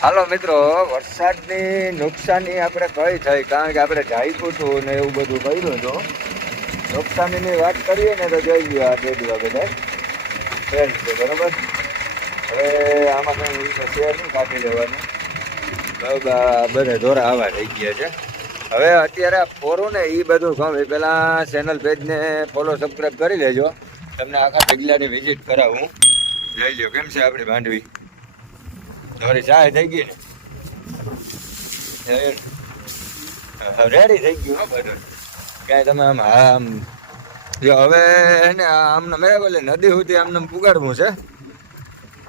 હાલો મિત્રો, વરસાદની નુકસાની આપણે કઈ થઈ, કારણ કે આપણે ઝાયકું હતું ને એવું બધું કર્યું હતું. નુકસાનીની વાત કરીએ ને તો જોઈ ગયો આ દેડવા બધા ફેલ છે, બરાબર. હવે આમાં કંઈ શેર નહીં કાઢી લેવાનું, બધા દોરા આવા થઈ ગયા છે. હવે અત્યારે ફોરું ને એ બધું ગમે પહેલાં ચેનલ પેજને ફોલો સબસ્ક્રાઈબ કરી લેજો. તમને આખા જગ્યાની વિઝિટ કરાવું. લઈ લો કેમ છે આપણી માંડવી, તમારી ચાય થઈ ગઈ ને રેડી થઈ ગયું બધું. ક્યાંય તમે આમ આમ જો હવે ને આમને મેં બોલે નદી સુધી આમને પુગાડવું છે.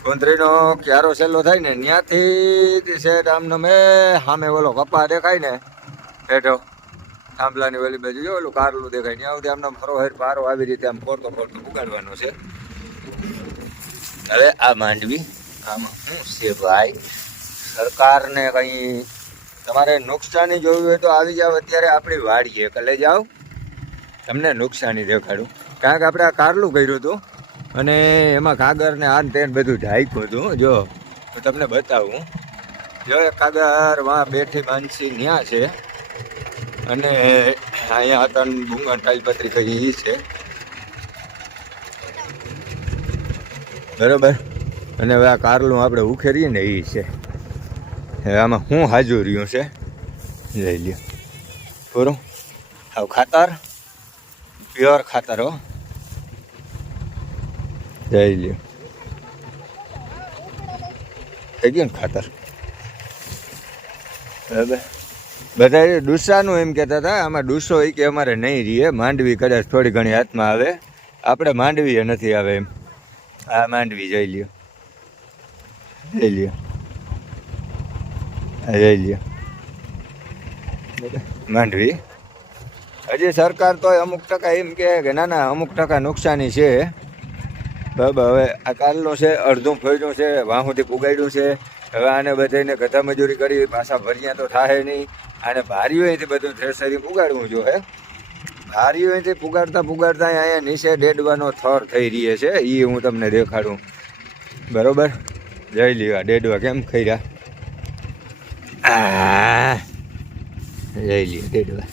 કોંતરીનો ક્યારો સહેલો થાય ને ત્યાંથી સેટ આમને મેં સામે ઓલો કપા દેખાય ને હેઠો થાંભલાની ઓલી બાજુ જો ઓલું કારલું દેખાય ત્યાં સુધી આમને ફરોહેર પારો આવી રીતે આમ ફોરતો ફોરતો પુગાડવાનો છે. હવે આ માંડવી આમાં શું છે ભાઈ, સરકારને કંઈ તમારે નુકસાની જોવી હોય તો આવી જાવ અત્યારે આપણી વાડીએ કલે જાઓ, તમને નુકસાની દેખાડું. કારણ કે આપણે આ કારલું કર્યું હતું અને એમાં કાગર ને આ તેન બધું ઢાંક્યું હતું. જો તો તમને બતાવું, જો એક કાગર વાં બેઠી માનસી ન્યા છે અને અહીંયા હતા ભૂંગા ટાઈલપત્રી કરી એ છે, બરાબર. અને હવે આ કારલું આપણે ઉખેરીએ ને એ છે. હવે આમાં શું હાજુ રહ્યું છે લઈ લ્યો પૂરું. હવે ખાતર પ્યોર ખાતર હો, જઈ લ્યો થઈ ગયું ને ખાતર. બરાબર. બધા ડૂસાનું એમ કહેતા હતા, આમાં ડૂસો એ કે અમારે નહીં રહીએ, માંડવી કદાચ થોડી ઘણી હાથમાં આવે, આપણે માંડવીએ નથી આવે એમ. આ માંડવી જઈ લ્યો, જઈ લ્યો, જઈ લ્યો માંડવી. હજી સરકાર તો અમુક ટકા એમ કહે કે ના ના અમુક ટકા નુકસાની છે. બરાબર. હવે આ કાલનું છે, અડધું ફેર્યું છે, વાં સુધી પુગાડ્યું છે. હવે આને બધાને ગધા મજૂરી કરી પાછા ભર્યા તો થાય નહીં. આને ભારીઓ અહીંથી બધું થ્રેસરી પુગાડવું જોઈએ. ભારીઓ અહીંથી પુગાડતા પુગાડતા અહીંયા નીચે ડેડવાનો થર થઈ રહી છે, એ હું તમને દેખાડું. બરાબર. જઈ લેવા ડેડવા કેમ ખર્યા, જઈ લે ડેડવા.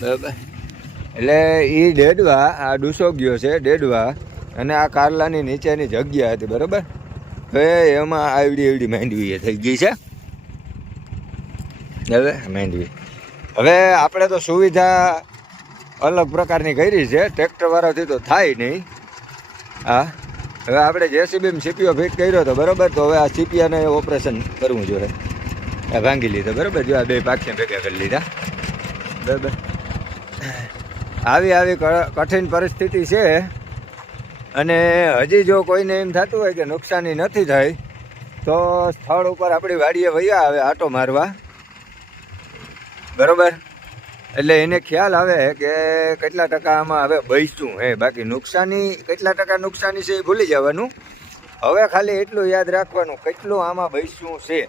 બરાબર. એટલે એ ડેડવા આ ડૂસો ગયો છે ડેડવા, અને આ કારલાની નીચેની જગ્યા હતી, બરાબર. હવે એમાં આવડી એવડી માંડવી એ થઈ ગઈ છે. હવે માંડવી હવે આપણે તો સુવિધા અલગ પ્રકારની કરી છે, ટ્રેક્ટરવાળાથી તો થાય નહીં. હા હવે આપણે જેસીબીમાં સીપીઓ ફિટ કર્યો હતો, બરાબર. તો હવે આ સીપીયાને ઓપરેશન કરવું જોઈએ. આ ભાંગી લીધા, બરાબર. જો આ બે પાખિયા ભેગા કરી લીધા, બરાબર. આવી કઠિન પરિસ્થિતિ છે. અને હજી જો કોઈને એમ થતું હોય કે નુકસાની નથી થઈ તો સ્થળ ઉપર આપણી વાડીએ વૈયા આવે આટો મારવા, બરાબર. એટલે એને ખ્યાલ આવે કે કેટલા ટકા આમાં હવે બચશું હે, બાકી નુકસાની કેટલા ટકા નુકસાની છે એ ભૂલી જવાનું. હવે ખાલી એટલું યાદ રાખવાનું કેટલું આમાં બચશું છે,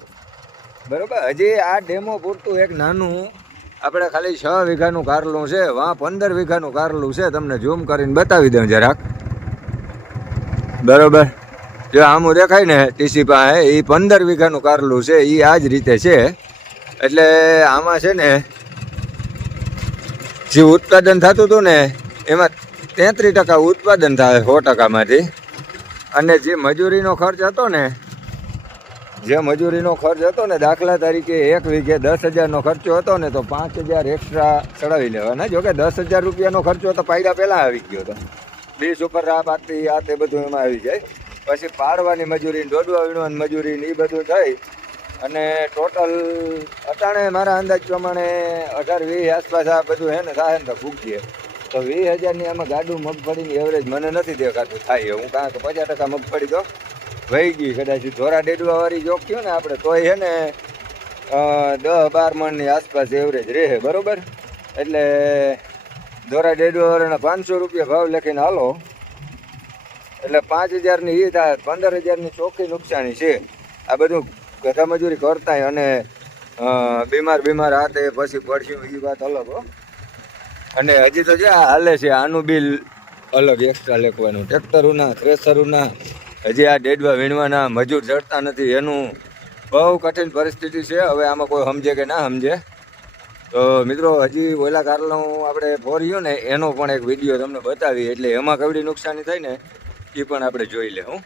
બરાબર. હજી આ ડેમો પૂરતું એક નાનું આપણે ખાલી 6 વીઘાનું કારલું છે, વાં 15 વીઘાનું કારલું છે. તમને ઝૂમ કરીને બતાવી દઉં જરાક, બરાબર. જો આમું દેખાય ને ટીસી પાસે, એ 15 વીઘાનું કારલું છે, એ આ જ રીતે છે. એટલે આમાં છે ને જે ઉત્પાદન થતું હતું ને એમાં 33% ઉત્પાદન થાય 100%માંથી. અને જે મજૂરીનો ખર્ચ હતો ને દાખલા તરીકે 1 વીઘે 10,000નો ખર્ચો હતો ને તો 5,000 એક્સ્ટ્રા ચડાવી લેવાના. જોકે 10,000 રૂપિયાનો ખર્ચો તો પાયડા પહેલાં આવી ગયો હતો, બીજ ઉપર પાતી આ તે બધું એમાં આવી જાય. પછી પાડવાની મજૂરી, દોડવા વીણવાની મજૂરી એ બધું થઈ અને ટોટલ અટાણે મારા અંદાજ પ્રમાણે 18-20 આસપાસ આ બધું હે ને થાય ને તો ભૂગીએ તો 20,000ની આમાં ગાડું મગફળીની એવરેજ મને નથી દેખાતું થાય હું. કારણ કે 50% મગફળી તો વહી ગઈ કદાચ. ધોરા ડેડવાવાળી જો કહ્યું ને આપણે તોય છે ને 10-12 મણની આસપાસ એવરેજ રહે, બરાબર. એટલે ધોરા ડેડવાવાળાના 500 રૂપિયા ભાવ લખીને હાલો એટલે 5,000ની એ થાય, 15,000ની ચોખ્ખી નુકસાની છે. આ બધું ગધા મજૂરી કરતા અને બીમાર આ તે પછી પડશું એ વાત અલગ હો. અને હજી તો જે હાલે છે આનું બિલ અલગ એક્સ્ટ્રા લેખવાનું, ટ્રેક્ટરોના થ્રેસરોના, હજી આ ડેડવા વીણવાના મજૂર જડતા નથી એનું બહુ કઠિન પરિસ્થિતિ છે. હવે આમાં કોઈ સમજે કે ના સમજે. તો મિત્રો હજી ઓલા કારનું આપણે ફોર્યું ને એનો પણ એક વિડીયો તમને બતાવી, એટલે એમાં કેવડી નુકસાની થઈ ને એ પણ આપણે જોઈ લે હું.